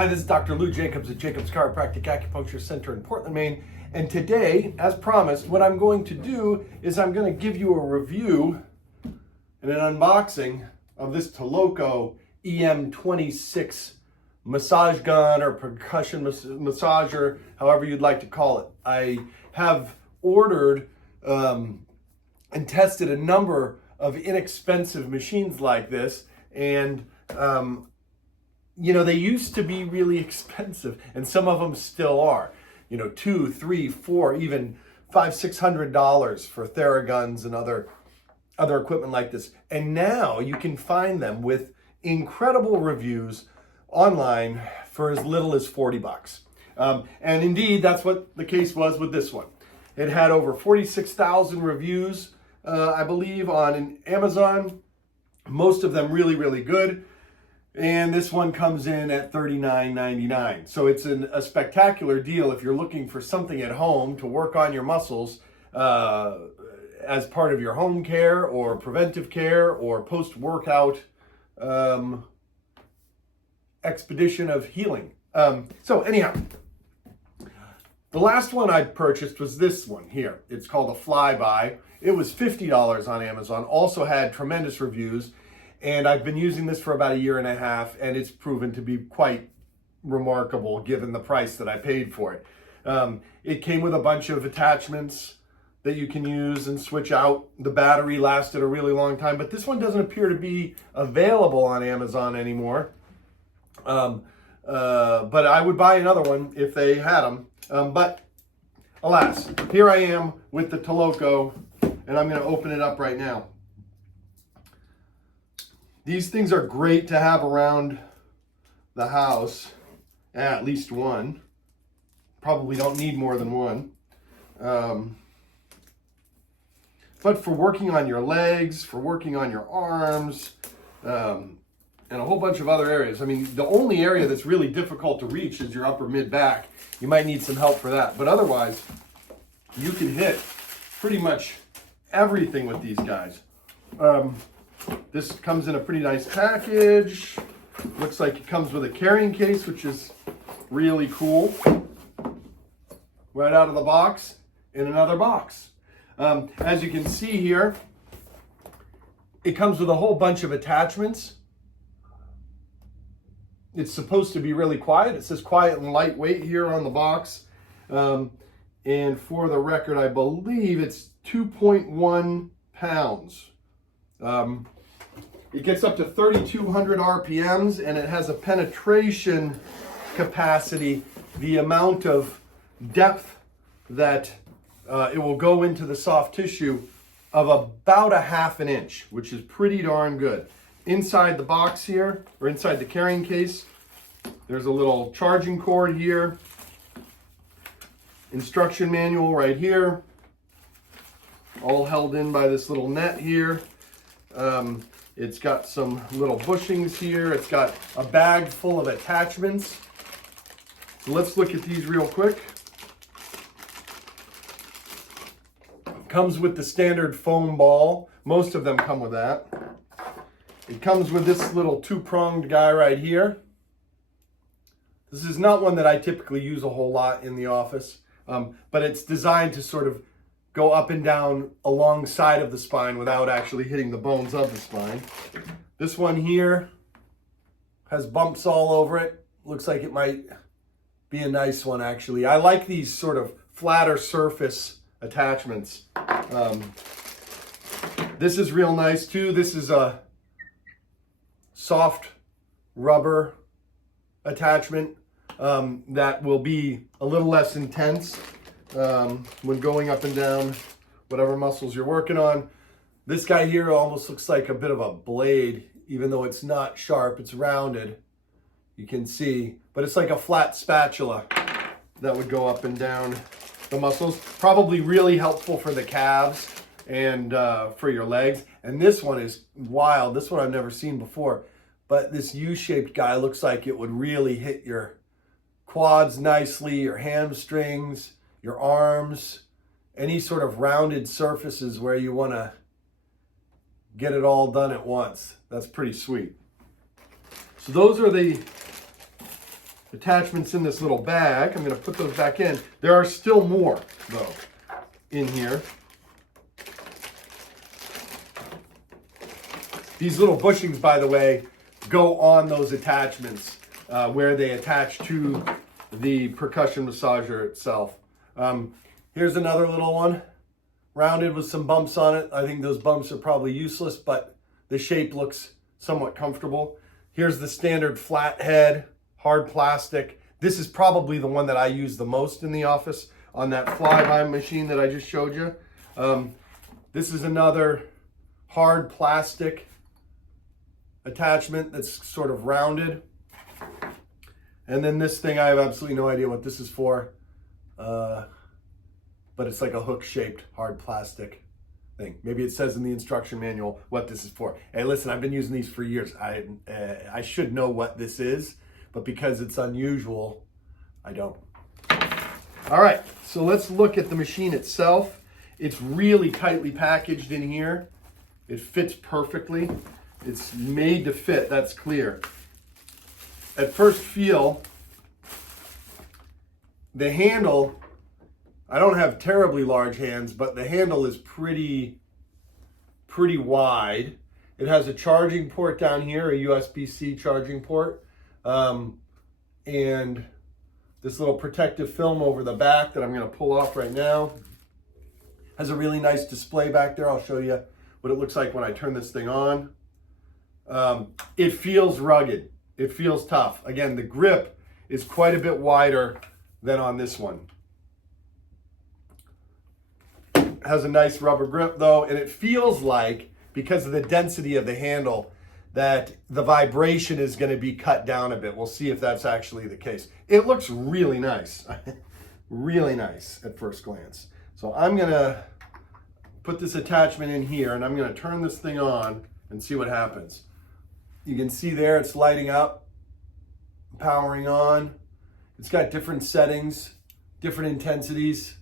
Hi, this is Dr. Lou Jacobs at Jacobs Chiropractic Acupuncture Center in Portland, Maine. And today, as promised, what I'm going to do is I'm going to give you a review and an unboxing of this Toloco EM26 massage gun or percussion massager, however you'd like to call it. I have ordered and tested a number of inexpensive machines like this, and you know, they used to be really expensive, and some of them still are. You know, $200, $300, $400, even $500, $600 for Theraguns and other equipment like this. And now you can find them with incredible reviews online for as little as $40. And indeed, that's what the case was with this one. It had over 46,000 reviews, I believe, on Amazon. Most of them really, really good. And this one comes in at $39.99. So it's a spectacular deal if you're looking for something at home to work on your muscles as part of your home care or preventive care or post-workout expedition of healing. So anyhow, the last one I purchased was this one here. It's called a Flyby. It was $50 on Amazon, also had tremendous reviews. And I've been using this for about 1.5 years, and it's proven to be quite remarkable given the price that I paid for it. It came with a bunch of attachments that you can use and switch out. The battery lasted a really long time, but this one doesn't appear to be available on Amazon anymore. But I would buy another one if they had them. But alas, here I am with the Toloco, and I'm going to open it up right now. These things are great to have around the house, at least one. Probably don't need more than one. But for working on your legs, for working on your arms, and a whole bunch of other areas. I mean, the only area that's really difficult to reach is your upper mid-back. You might need some help for that. But otherwise, you can hit pretty much everything with these guys. This comes in a pretty nice package. Looks like it comes with a carrying case, which is really cool. Right out of the box, in another box. As you can see here, it comes with a whole bunch of attachments. It's supposed to be really quiet. It says quiet and lightweight here on the box. And for the record, I believe it's 2.1 pounds. It gets up to 3,200 RPMs, and it has a penetration capacity, the amount of depth that it will go into the soft tissue of about 1/2 inch, which is pretty darn good. Inside the box here, or inside the carrying case, there's a little charging cord here, instruction manual right here, all held in by this little net here. It's got some little bushings here. It's got a bag full of attachments. So let's look at these real quick. Comes with the standard foam ball. Most of them come with that. It comes with this little 2-pronged guy right here. This is not one that I typically use a whole lot in the office, but it's designed to sort of go up and down alongside of the spine without actually hitting the bones of the spine. This one here has bumps all over it. Looks like it might be a nice one, actually. I like these sort of flatter surface attachments. This is real nice too. This is a soft rubber attachment that will be a little less intense when going up and down whatever muscles you're working on. This guy here almost looks like a bit of a blade, even though it's not sharp, it's rounded. You can see, but it's like a flat spatula that would go up and down the muscles. Probably really helpful for the calves and for your legs. And this one is wild. This one I've never seen before, but this U-shaped guy looks like it would really hit your quads nicely, your hamstrings, your arms, any sort of rounded surfaces where you want to get it all done at once. That's pretty sweet. So those are the attachments in this little bag. I'm going to put those back in. There are still more, though, in here. These little bushings, by the way, go on those attachments where they attach to the percussion massager itself. Here's another little one, rounded with some bumps on it. I think those bumps are probably useless, but the shape looks somewhat comfortable. Here's the standard flat head, hard plastic. This is probably the one that I use the most in the office on that Flyby machine that I just showed you. This is another hard plastic attachment that's sort of rounded. And then this thing, I have absolutely no idea what this is for. But it's like a hook-shaped hard plastic thing. Maybe it says in the instruction manual what this is for. Hey, listen, I've been using these for years. I should know what this is, but because it's unusual, I don't. All right, so let's look at the machine itself. It's really tightly packaged in here. It fits perfectly. It's made to fit, that's clear. At first feel, the handle, I don't have terribly large hands, but the handle is pretty wide. It has a charging port down here, a USB-C charging port, and this little protective film over the back that I'm going to pull off right now. Has a really nice display back there. I'll show you what it looks like when I turn this thing on. It feels rugged. It feels tough. Again, the grip is quite a bit wider than on this one. Has a nice rubber grip though, and it feels like, because of the density of the handle, that the vibration is going to be cut down a bit. We'll see if that's actually the case. It looks really nice. Really nice at first glance. So I'm going to put this attachment in here, and I'm going to turn this thing on and see what happens. You can see there it's lighting up, powering on. It's got different settings, different intensities,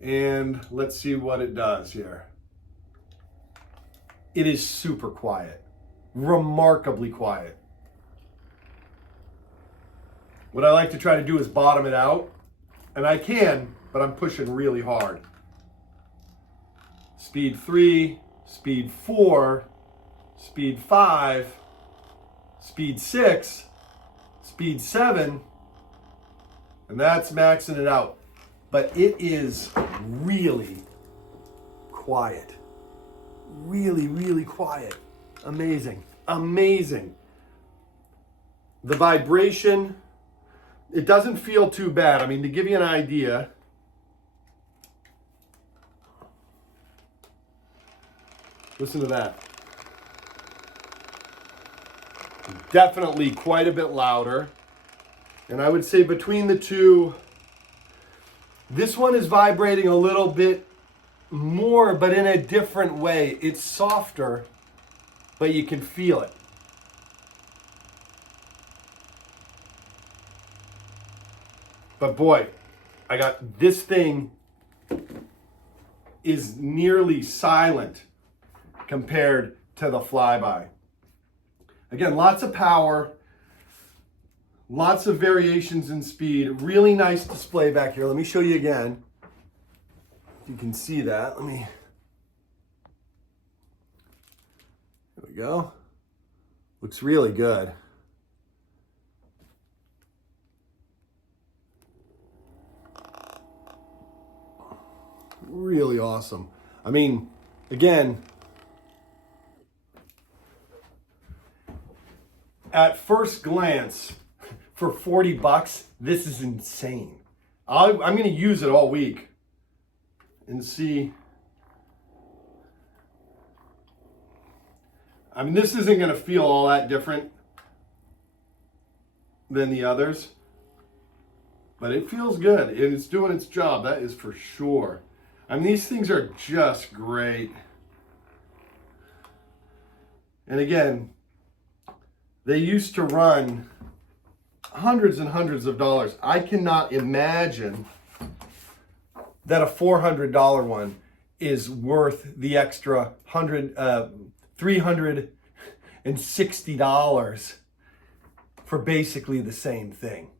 and let's see what it does here. It is super quiet, remarkably quiet. What I like to try to do is bottom it out, and I can, but I'm pushing really hard. Speed 3, speed 4, speed 5, speed 6, speed 7, and that's maxing it out. But it is really quiet. Really, really quiet. Amazing. Amazing. The vibration, it doesn't feel too bad. I mean, to give you an idea, listen to that. Definitely quite a bit louder. And I would say between the two, this one is vibrating a little bit more, but in a different way. It's softer, but you can feel it. But boy, I got this thing is nearly silent compared to the Flyby. Again, lots of power, lots of variations in speed, really nice display back here. Let me show you again. You can see that. There we go. Looks really good. Really awesome. I mean, again, at first glance, for 40 bucks, this is insane. I'm going to use it all week and see. I mean, this isn't going to feel all that different than the others, but it feels good and it's doing its job. That is for sure. I mean, these things are just great. And again, they used to run hundreds and hundreds of dollars. I cannot imagine that a $400 one is worth the extra $360 for basically the same thing.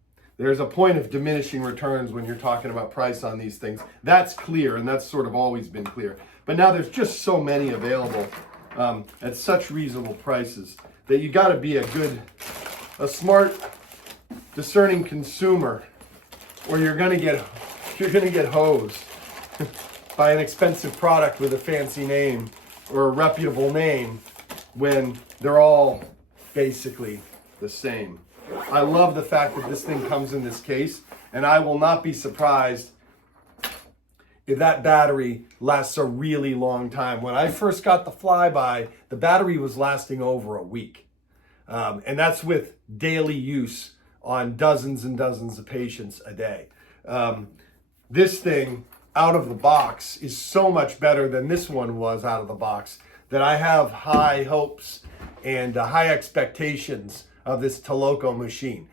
there's a point of diminishing returns when you're talking about price on these things. That's clear, and that's sort of always been clear. But now there's just so many available at such reasonable prices that you got to be a smart, discerning consumer, or you're gonna get hosed by an expensive product with a fancy name or a reputable name when they're all basically the same. I love the fact that this thing comes in this case, and I will not be surprised if that battery lasts a really long time. When I first got the Flyby, the battery was lasting over a week. And that's with daily use on dozens and dozens of patients a day. This thing out of the box is so much better than this one was out of the box that I have high hopes and high expectations of this Toloco machine.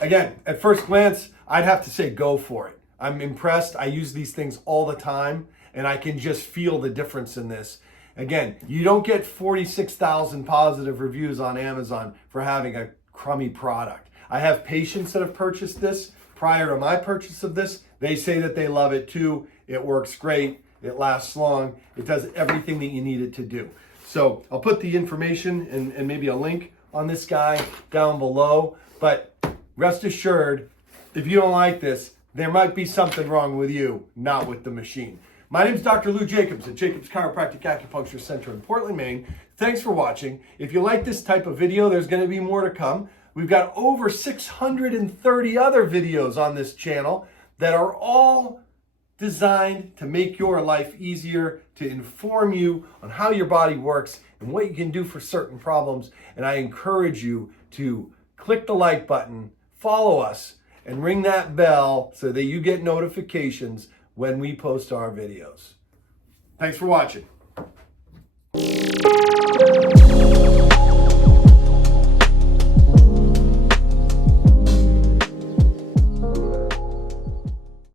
Again, at first glance, I'd have to say go for it. I'm impressed. I use these things all the time, and I can just feel the difference in this. Again, you don't get 46,000 positive reviews on Amazon for having a crummy product. I have patients that have purchased this prior to my purchase of this. They say that they love it too. It works great. It lasts long. It does everything that you need it to do. So I'll put the information and maybe a link on this guy down below. But rest assured, if you don't like this, there might be something wrong with you, not with the machine. My name is Dr. Lou Jacobs at Jacobs Chiropractic Acupuncture Center in Portland, Maine. Thanks for watching. If you like this type of video, there's going to be more to come. We've got over 630 other videos on this channel that are all designed to make your life easier, to inform you on how your body works and what you can do for certain problems. And I encourage you to click the like button, follow us, and ring that bell so that you get notifications when we post our videos. Thanks for watching.